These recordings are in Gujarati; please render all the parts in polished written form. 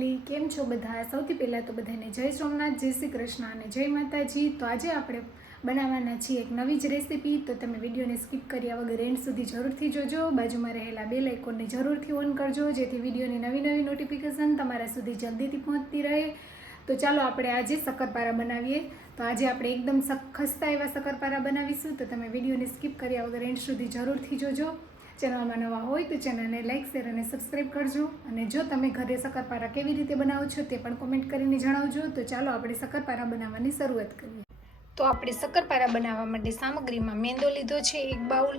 ફેમિલી, કેમ છો બધા? સૌથી પહેલાં તો બધાને જય સોમનાથ, જય શ્રી કૃષ્ણ અને જય માતાજી. તો આજે આપણે બનાવવાના છીએ એક નવી જ રેસીપી. તો તમે વિડીયોને સ્કીપ કર્યા વગર એન્ડ સુધી જરૂરથી જોજો. બાજુમાં રહેલા બેલ આઇકોનને જરૂરથી ઓન કરજો, જેથી વિડીયોની નવી નોટિફિકેશન તમારા સુધી જલ્દીથી પહોંચતી રહે. તો ચાલો આપણે આજે શક્કરપારા બનાવીએ. તો આજે આપણે એકદમ ખસ્તા એવા શક્કરપારા બનાવીશું. તો તમે વિડીયોને સ્કીપ કર્યા વગર એન્ડ સુધી જરૂરથી જોજો. ચેનલમાં નવા હોય તો ચેનલને લાઇક, શેર અને સબસ્ક્રાઈબ કરજો. અને જો તમે ઘરે શક્કરપારા કેવી રીતે બનાવો છો તે પણ કોમેન્ટ કરીને જણાવજો. તો ચાલો આપણે શક્કરપારા બનાવવાની શરૂઆત કરીએ. તો આપણે શક્કરપારા બનાવવા માટે સામગ્રીમાં મેંદો લીધો છે 1 બાઉલ,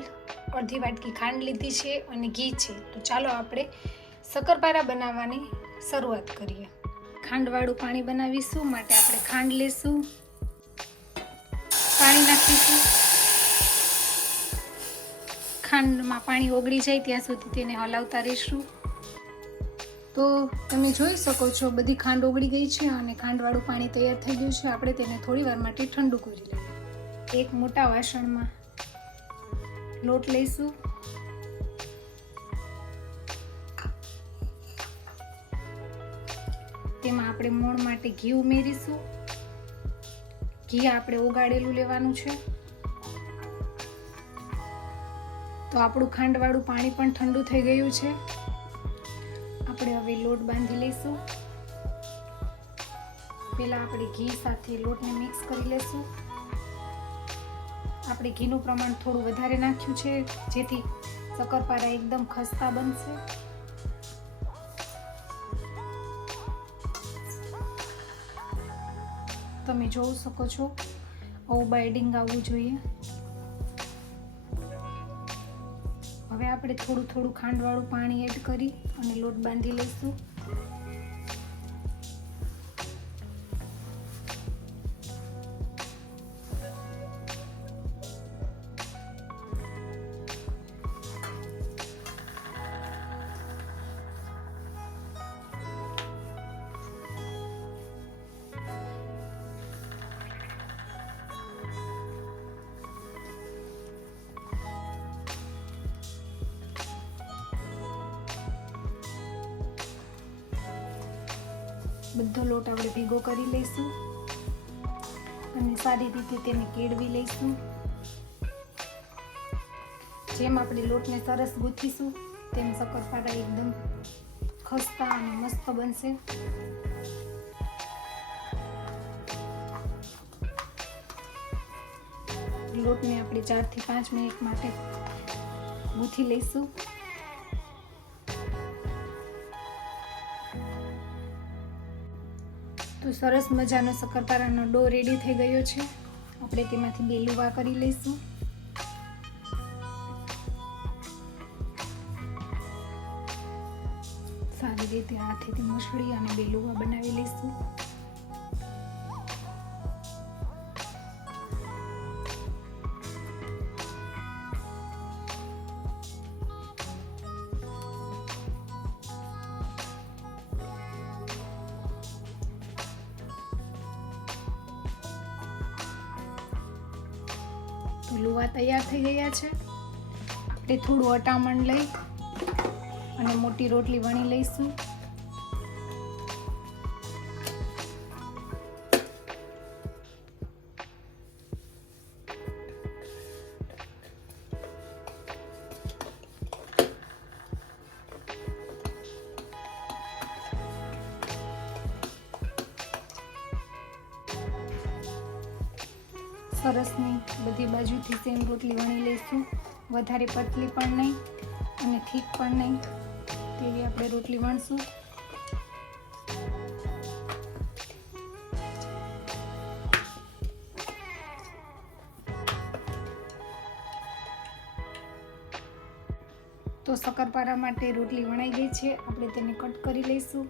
અડધી વાટકી ખાંડ લીધી છે અને ઘી છે. તો ચાલો આપણે શક્કરપારા બનાવવાની શરૂઆત કરીએ. ખાંડવાળું પાણી બનાવીશું, માટે આપણે ખાંડ લેશું, પાણી નાખીશું. ખાંડમાં પાણી ઓગળી જાય ત્યાં સુધી તેને હલાવતા રહીશું. તો તમે જોઈ શકો છો બધી ખાંડ ઓગળી ગઈ છે અને ખાંડવાળું પાણી તૈયાર થઈ ગયું છે. આપણે તેને થોડી વાર માટે ઠંડુ કરી લઈએ. એક મોટા વાસણમાં લોટ લઈશું. તેમાં આપણે મોણ માટે ઘી ઉમેરીશું. ઘી આપણે ઓગાળેલું લેવાનું છે. તો આપણું ખાંડવાળું પાણી પણ ઠંડુ થઈ ગયું છે. આપણે હવે લોટ બાંધી લઈશું. પહેલાં આપણે ઘી સાથે લોટને મિક્સ કરી લઈશું. આપણે ઘીનું પ્રમાણ થોડું વધારે નાખ્યું છે, જેથી શક્કરપારા એકદમ ખસ્તા બનશે. તમે જોઈ શકો છો આવું બાઇડિંગ આવવું જોઈએ. હવે આપણે થોડું ખાંડવાળું પાણી એડ કરી અને લોટ બાંધી લઈશું. બધો લોટ આપણે ભેગો કરી લઈશું અને સારી રીતે તેને કેળવી લઈશું. જેમ આપણે લોટને સરસ ગૂંથીશું તેમ શક્કરપારા એકદમ ખસ્તા અને મસ્ત બનશે. લોટને આપણે 4 થી 5 મિનિટ માટે ગૂંથી લઈશું. તો સરસ મજાનો શક્કરપારાનો ડો રેડી થઈ ગયો છે. આપણે તેમાંથી 2 લુવા કરી લઈશું. સારી રીતે હાથેથી મસળી અને 2 લુવા બનાવી લઈશું. લુવા તૈયાર થઈ ગયા છે. આપણે થોડું અટામણ લઈ અને મોટી રોટલી વણી લઈશું. સરસની બધી બાજુથી સેમ રોટલી વણી લઈશું. વધારે પતલી પણ નહીં અને થીક પણ નહીં તેવી આપણે રોટલી વણશું. તો શક્કરપારા માટે રોટલી વણાઈ ગઈ છે. આપણે તેને કટ કરી લઈશું.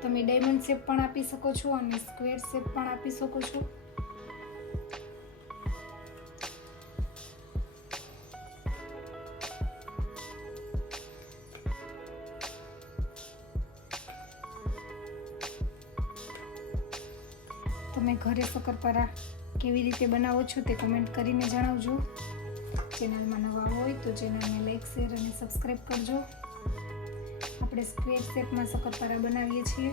તમે ડાયમંડ શેપ પણ આપી શકો છો અને સ્ક્વેર શેપ પણ આપી શકો છો. તમે ઘરે શક્કરપારા કેવી રીતે બનાવો છો તે કમેન્ટ કરીને જણાવજો. ચેનલમાં નવા હોય તો ચેનલને લાઈક, શેર અને સબસ્ક્રાઈબ કરજો. આપણે સ્ક્વેર શેપમાં શક્કરપારા બનાવીએ છીએ.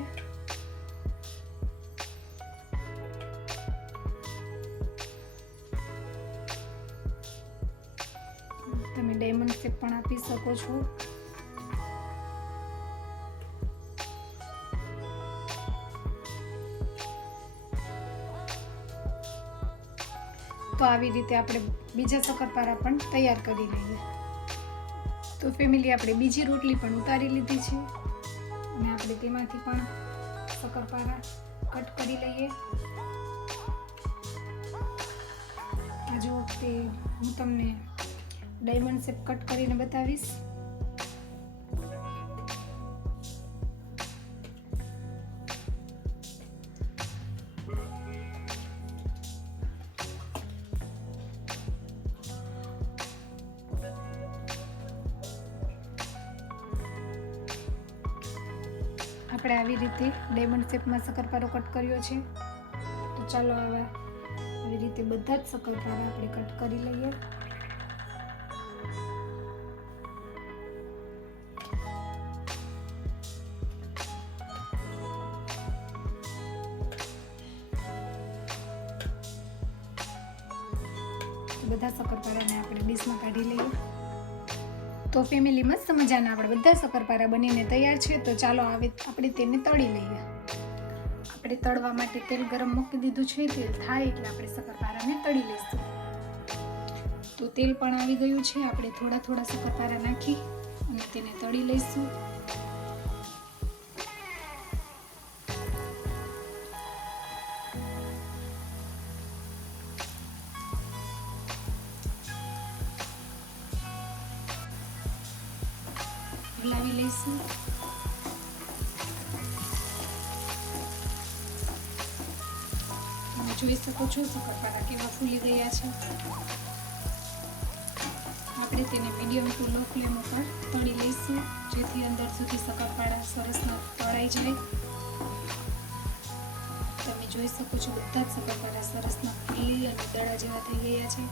શેપ પણ આપી શકો છો. તો આવી રીતે આપણે બીજા શક્કરપારા પણ તૈયાર કરી લઈએ. તો ફેમિલી, આપણે બીજી રોટલી પણ ઉતારી લીધી છે અને આપણે તેમાંથી પણ શક્કરપારા કટ કરી લઈએ. આજે વખતે હું તમને ડાયમંડ શેપ કટ કરીને બતાવીશ. આપણે આવી રીતે ડાયમંડ શેપમાં શક્કરપારો કટ કર્યો છે. તો ચાલો હવે આવી રીતે બધા જ શક્કરપારા આપણે કટ કરી લઈએ. બધા શક્કરપારાને આપણે ડીશમાં કાઢી લઈએ. તો ફેમિલી, મસ્ત મજાના આપણે બધા શક્કરપારા બનીને તૈયાર છે. તો ચાલો આપણે તેને તળી લઈએ. આપણે તળવા માટે તેલ ગરમ મૂકી દીધું છે. તેલ થાય એટલે આપણે શક્કરપારાને તળી લઈશું. તો તેલ પણ આવી ગયું છે. આપણે થોડા થોડા શક્કરપારા નાખી અને તેને તળી લઈશું. હલાવી લઈશું. તમે જોઈ શકો છો શક્કરપારા કેવા ફૂલી ગયા છે. આપણે તેને મીડિયમ ટુ લો ફ્લેમ ઉપર તળી લઈશું, જેથી અંદર સુધી શક્કરપારા સરસ તળાઈ જાય. તમે જોઈ શકો છો બધા જ શક્કરપારા સરસના ફૂલી અને દડા જેવા થઈ ગયા છે.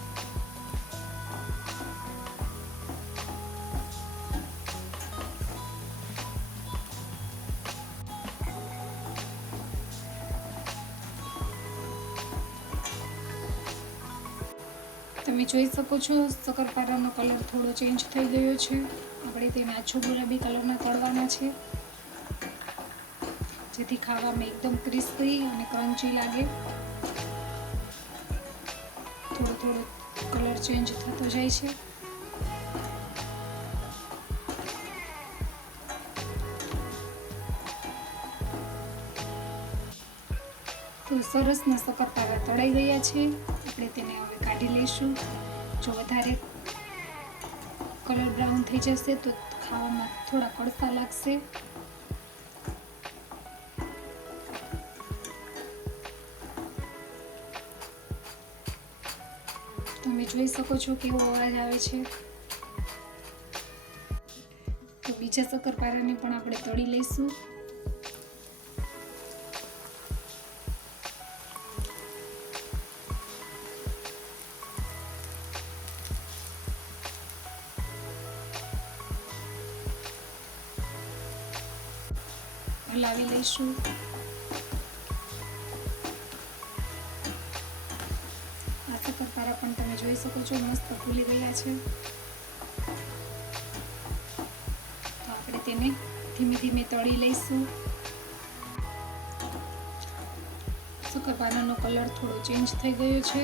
તમે જોઈ શકો છો શક્કરપારાનો કલર થોડો ચેન્જ થઈ ગયો છે. આપણે તેને આછો ગુલાબી કલરના તળવાના છે, જેથી ખાવામાં એકદમ ક્રિસ્પી અને ક્રન્ચી લાગે. થોડો થોડો કલર ચેન્જ થતો જાય છે. તો સરસના શક્કરપારા તળાઈ ગયા છે. આપણે તેને હવે કાઢી લઈશું. જો વધારે કલર બ્રાઉન થઈ જશે તો ખાવામાં થોડા કડવા લાગશે. તમે જોઈ શકો છો કેવો અવાજ આવે છે. તો બીજા શક્કરપારાને પણ આપણે તળી લઈશું. હલાવી લઈશું. આ શક્કરપારા પણ તમે જોઈ શકો છો મસ્ત ફૂલી ગયા છે. તો આપણે તેને ધીમે ધીમે તળી લઈશું. શક્કરપારાનો કલર થોડો ચેન્જ થઈ ગયો છે.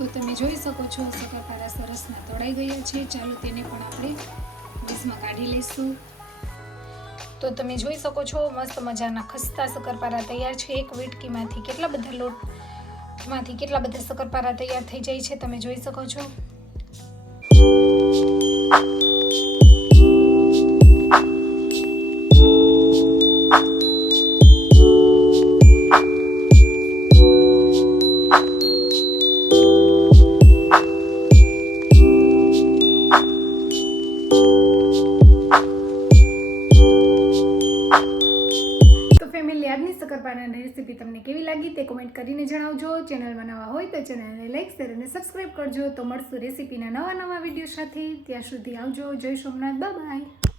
તો તમે જોઈ શકો છો શક્કરપારા સરસના તળાઈ ગયા છે. ચાલો તેને પણ આપણે ડીશમાં કાઢી લઈશું. તો તમે જોઈ શકો છો મસ્ત મજાના ખસ્તા શક્કરપારા તૈયાર છે. એક વીટકીમાંથી કેટલા બધા લોટમાંથી કેટલા બધા શક્કરપારા તૈયાર થઈ જાય છે, તમે જોઈ શકો છો. આજની શક્કરપારાની રેસીપી તમને કેવી લાગી તે કોમેન્ટ કરીને જણાવજો. ચેનલમાં નવા હોય તો ચેનલને લાઈક, શેર અને સબસ્ક્રાઈબ કરજો. તો મળશું રેસીપીના નવા વિડીયો સાથે. ત્યાં સુધી આવજો. જય સોમનાથ. Bye bye.